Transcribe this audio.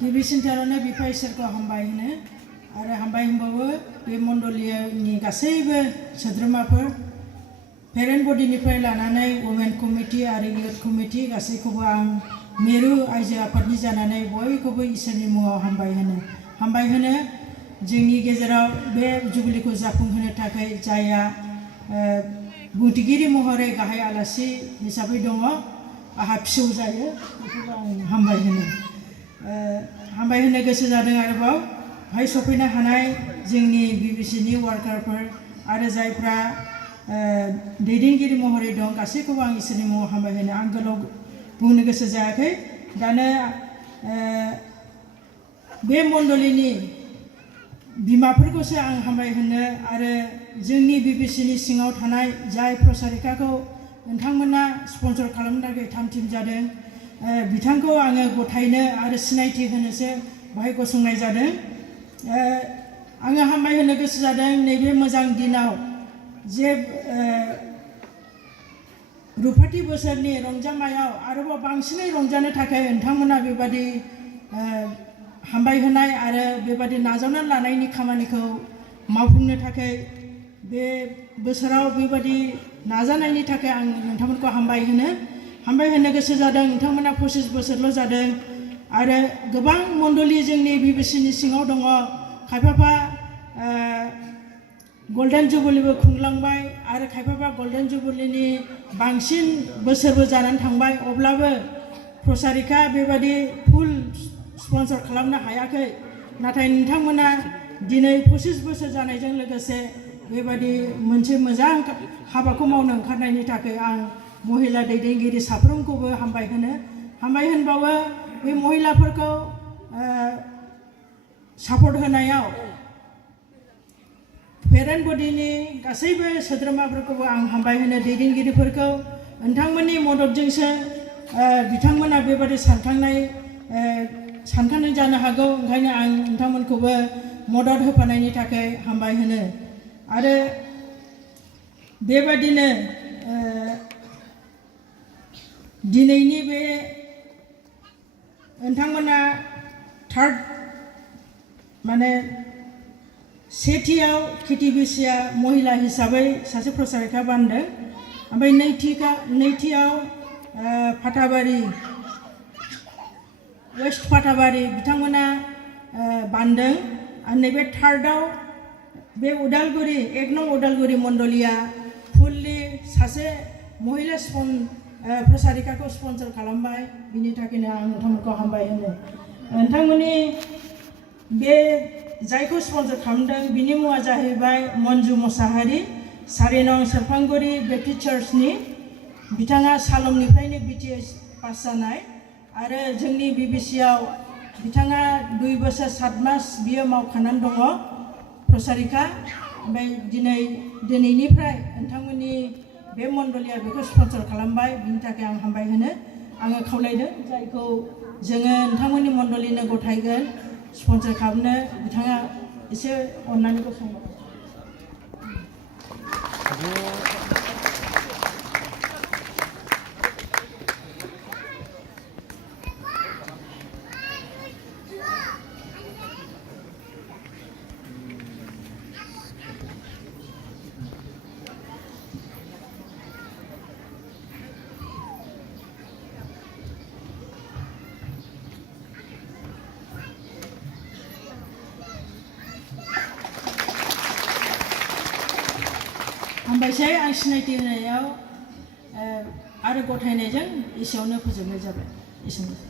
गिबिसिनथारावनो बिफा इसोरखौ हामबाय होनो आरो हामबाय होनबावो बे मण्डलिनि गासैबो सोद्रोमाफोर पेरेन्ट बडिनिफ्राय लानानै वुमेन कमिटि आरो इउथ कमिटि गासैखौबो आं मिरु आइजो आफादनि जानानै बयखौबो इसोरनि मुङाव हामबाय होनो जोंनि गेजेराव बे जुबिलीखौ जाफुंहोनो थाखाय जायहा बुंथिगिरि महरै गाहाय आलासि हिसाबै दङ आहा फिसौ जायो बेखौबो आं हामबाय होनो गोसो जादों आरोबाव बेहाय सफैनो हानाय जोंनि बिबिसिनि वार्कारफोर आरो जायफ्रा दैदेनगिरि महरै दं गासैखौबो आं इसोरनि मुङाव हामबाय होनो आं गोलाव बुंनो गोसो जायाखै दानो बे मण्डलिनि बिमाफोरखौसो आं हामबाय होनो आरो जोंनि बिबिसिनि सिङाव थानाय जाय प्रसारिकाखौ नोंथांमोना स्पन्सर खालामनो थाखाय थाम थिम जादों बिथांखौ आङो गथायनो आरो सिनायथि होनोसो बेहाय गसंनाय जादों आङो हामबाय होनो गोसो जादों नैबे मोजां दिनाव जे रुफाथि बोसोरनि रंजानायाव आरोबाव बांसिनै रंजानो थाखाय नोंथांमोना बेबादि हामबाय होनाय आरो बेबादि नाजावनानै लानायनि खामानिखौ मावफुंनो थाखाय बे बोसोराव बेबादि नाजानायनि थाखाय आं नोंथांमोनखौ हामबाय होनो गोसो जादों नोंथांमोना 25 बोसोरल' जादों आरो गोबां मण्डलि जोंनि बिबिसिनि सिङाव दङ खायफाफा गल्डेन जुबिलीबो खुंलांबाय आरो खायफाफा गल्डेन जुबिलीनि बांसिन बोसोरबो जानानै थांबाय अब्लाबो प्रसारिका बेबादि फुल स्पन्सर खालामनो हायाखै नाथाय नोंथांमोना दिनै 25 बोसोर जानायजों लोगोसे बेबादि मोनसे मोजां हाबाखौ मावनो ओंखारनायनि थाखाय आं महिला दैदेनगिरि साफ्रोमखौबो हामबाय होनबावो बे महिलाफोरखौ सापर्ट होनायाव पेरेन्ट बडिनि गासैबो सोद्रोमाफोरखौबो आं हामबाय होनो दैदेनगिरिफोरखौ नोंथांमोननि मददजोंसो बिथांमोना बेबादि सानखांनाय जानो हागौ ओंखायनो आं नोंथांमोनखौबो मदद होफानायनि थाखाय हामबाय होनो आरो बेबादिनो दिनैनि बे नोंथांमोना थार्ड माने सेथियाव KTBCआ महिला हिसाबै सासे प्रसारिका बानदों ओमफ्राय नैथियाव फाथाबारि वेस्ट फाथाबारि बिथांमोना बानदों आरो नैबे थार्डआव बे उदालगुरि 1 नं उदालगुरि मण्डलिया फुल्लि सासे महिला प्रसारिकाखौ स्पन्सर खालामबाय बिनि थाखायनो आं नोंथांमोनखौ हामबाय होनो नोंथांमोननि बे जायखौ स्पन्सर खालामदों बिनि मुङा जाहैबाय मन्जु मोसाहारि 4 नं सेरफांगुरि बेप्टिस्ट चार्चनि बिथाङा सालमनिफ्रायनो BTS पास जानाय आरो जोंनि बिबिसिआव बिथाङा 2 बोसोर 7 मास बियो मावखानानै दङ प्रसारिका ओमफ्राय दिनैनिफ्राय नोंथांमोननि बे मण्डलिया बेखौ स्पन्सर खालामबाय बिनि थाखाय आं हामबाय होनो आङो खावलायदों जायखौ जोङो नोंथांमोननि मण्डलिनो गथायगोन स्पन्सर खालामनो बिथाङा एसे अननानै गसंबाय हामबायसै आं सिनायथि होनायाव आरो गथायनायजों एसेयावनो फोजोबनाय जाबाय एसेनोसै